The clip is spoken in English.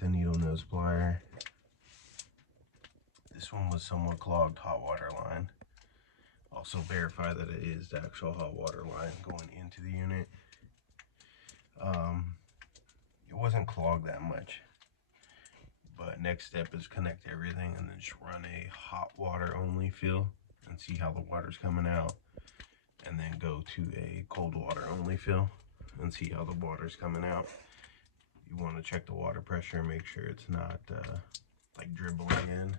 with a needle nose plier. This one was somewhat clogged hot water line. Also verify that it is the actual hot water line going into the unit. It wasn't clogged that much. But next step is connect everything and then just run a hot water only fill and see how the water's coming out. And then go to a cold water only fill and see how the water's coming out. You want to check the water pressure, make sure it's not like dribbling in.